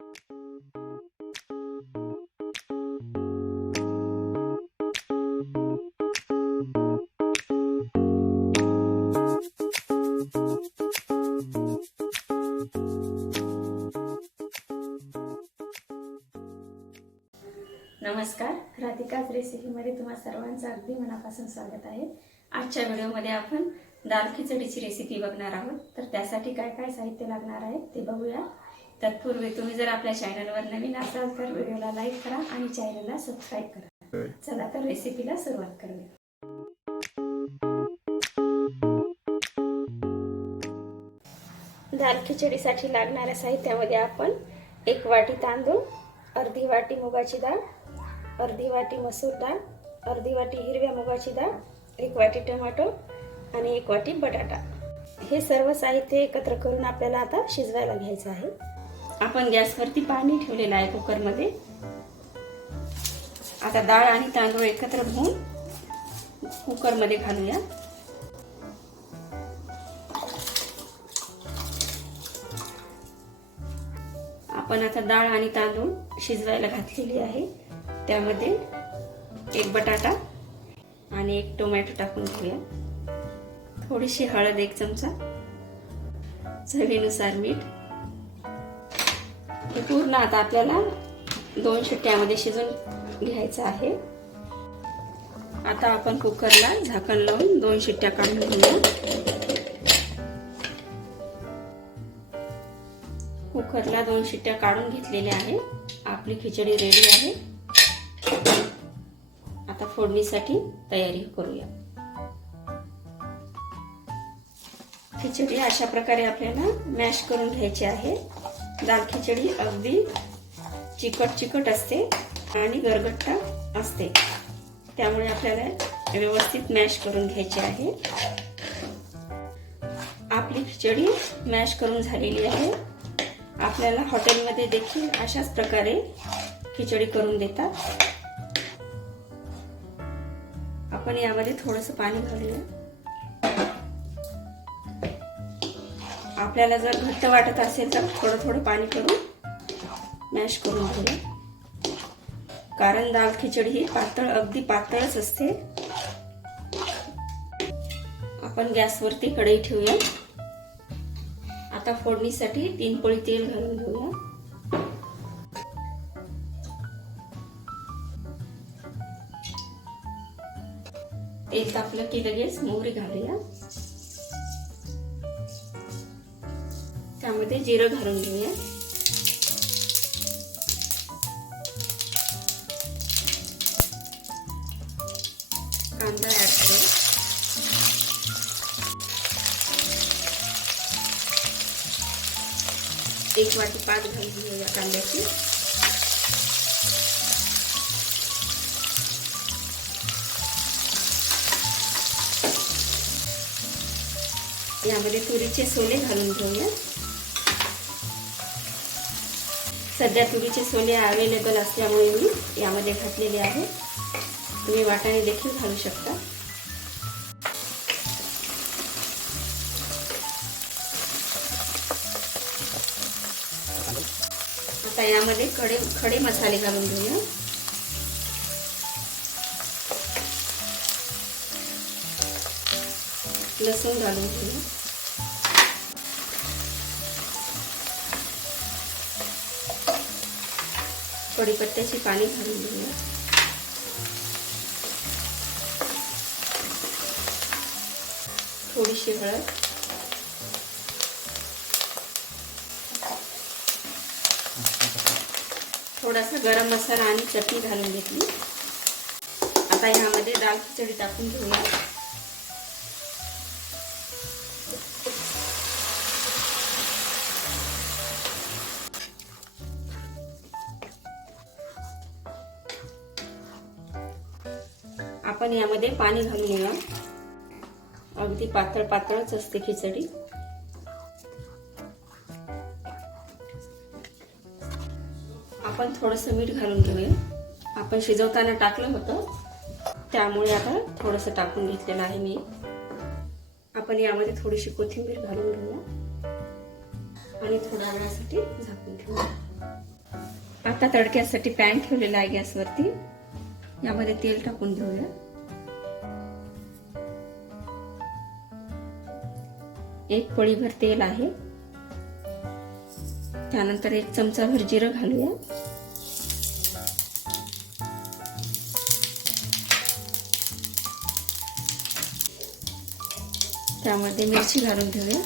नमस्कार राधिकाच रेसिपीमध्ये तुम्हा सर्वांचं अगदी मनापासून स्वागत आहे. आजच्या व्हिडिओमध्ये आपण दाल खिचडीची रेसिपी बघणार आहोत. तर त्यासाठी काय काय साहित्य लागणार आहे ते बघूया. तत्पूर्वी तुम्ही जर आपल्या चॅनलवर नवीन असाल तर व्हिडिओला लाईक करा आणि चॅनलला सबस्क्राईब करा. चला तर रेसिपीला सुरुवात करूया. दाल खिचडीसाठी लागणाऱ्या साहित्यामध्ये आपण एक वाटी तांदूळ अर्धी वाटी मुगाची डाळ अर्धी वाटी मसूर डाळ अर्धी वाटी हिरव्या मुगाची डाळ एक वाटी टोमॅटो आणि एक वाटी बटाटा. हे सर्व साहित्य एकत्र करून आपल्याला आता शिजवायला घ्यायचं आहे. आपण गॅसवरती पाणी ठेवलेलं आहे कुकरमध्ये. आता डाळ आणि तांदूळ एकत्र धुवून कुकरमध्ये घालूया. आपण आता डाळ आणि तांदूळ शिजवायला घातलेली आहे. त्यामध्ये एक बटाटा आणि एक टोमॅटो टाकून घेऊया. थोडीशी हळद एक चमचा. चवीनुसार मीठ. हे पूर्ण आता आपल्याला दोन शिट्ट्यामध्ये शिजून घ्यायचं आहे. आता आपण कुकरला झाकण लावून दोन शिट्ट्या काढून घेऊया. कुकरला दोन शिट्ट्या काढून घेतलेल्या आहे. आपली खिचडी रेडी आहे. आता फोडणीसाठी तयारी करूया. खिचडी अशा प्रकारे आपल्याला मॅश करून घ्यायची आहे. दाल खिचडी अगदी चिकट चिकट असते आणि गरगट्टा असते. त्यामुळे आपल्याला व्यवस्थित मॅश करून घ्यायची आहे. आपली खिचडी मॅश करून झालेली आहे. आपल्याला हॉटेलमध्ये देखील अशाच प्रकारे खिचडी करून देतात. आपण यामध्ये थोडस पाणी घालूया. आपल्याला जर घट्ट वाटत असेल तर थोडं थोडं पाणी करून मॅश करून घेऊया. कारण दाल खिचडी ही पातळ अगदी पातळच असते. आपण गॅसवरती कढई ठेवूया. आता फोडणीसाठी तीन पोळी तेल घालून घेऊया. तेल तापलं की लगेच मोहरी घालूया. त्यामध्ये जिरं घालून घेऊया. कांदा ॲड करूया. एक वाटी पाच घालून घेऊया कांद्याची. यामध्ये तुरीचे सोने घालून घेऊया. सध्या तुरीचे सोले अवेलेबल असल्यामुळे मी यामध्ये घातलेले आहे. तुम्ही वाटाणे देखील घालू शकता. आता यामध्ये खडे खडे मसाले घालून घेऊया. लसूण घालून घेऊया. कडीपत्त्याची पाणी घालून घेऊया. थोडीशी हळद. थोडासा गरम मसाला आणि चटणी घालून घेतली. आता ह्यामध्ये दाल खिचडी टाकून घेऊया. आपण यामध्ये पाणी घालून घेऊया. अगदी पातळ पातळच असते खिचडी. आपण थोडंसं मीठ घालून घेऊया. आपण शिजवताना टाकलं होतं. त्यामुळे आता थोडंसं टाकून घेतलेलं आहे मी. आपण यामध्ये थोडीशी कोथिंबीर घालून घेऊया. आणि थोड्या वेळासाठी झाकून ठेवूया. आता तडक्यासाठी पॅन ठेवलेला आहे गॅसवरती. यामध्ये तेल टाकून घेऊया. एक पळीभर तेल आहे. त्यानंतर एक चमचाभर जिरं घालूया. त्यामध्ये मिरची घालून घेऊया.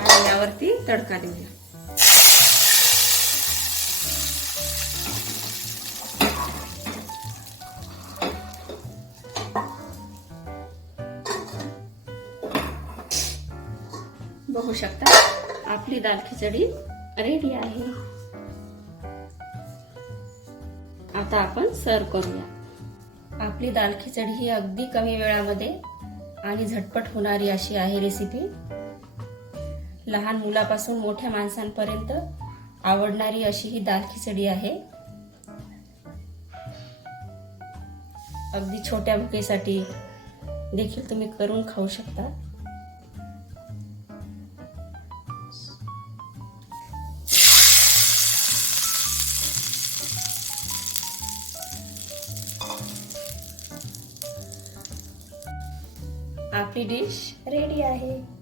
आणि यावरती तडका देऊया. बघू शकता. आपली दाल खिचडी रेडी आहे. आता आपण सर्व करूया. आपली दाल खिचडी ही अगदी कमी वेळामध्ये आणि झटपट होणारी अशी आहे रेसिपी लहान मुलापासून मोठ्या माणसांपर्यंत आवडणारी अशी ही दाल खिचडी आहे. अगदी छोट्या भुकेसाठी देखील तुम्ही करून खाऊ शकता. आपली डिश रेडी आहे.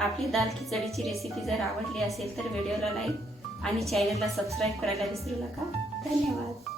आपली दाल खिचडीची रेसिपी जर आवडली असेल तर व्हिडिओला लाईक आणि चॅनलला सबस्क्राईब करायला विसरू नका. धन्यवाद.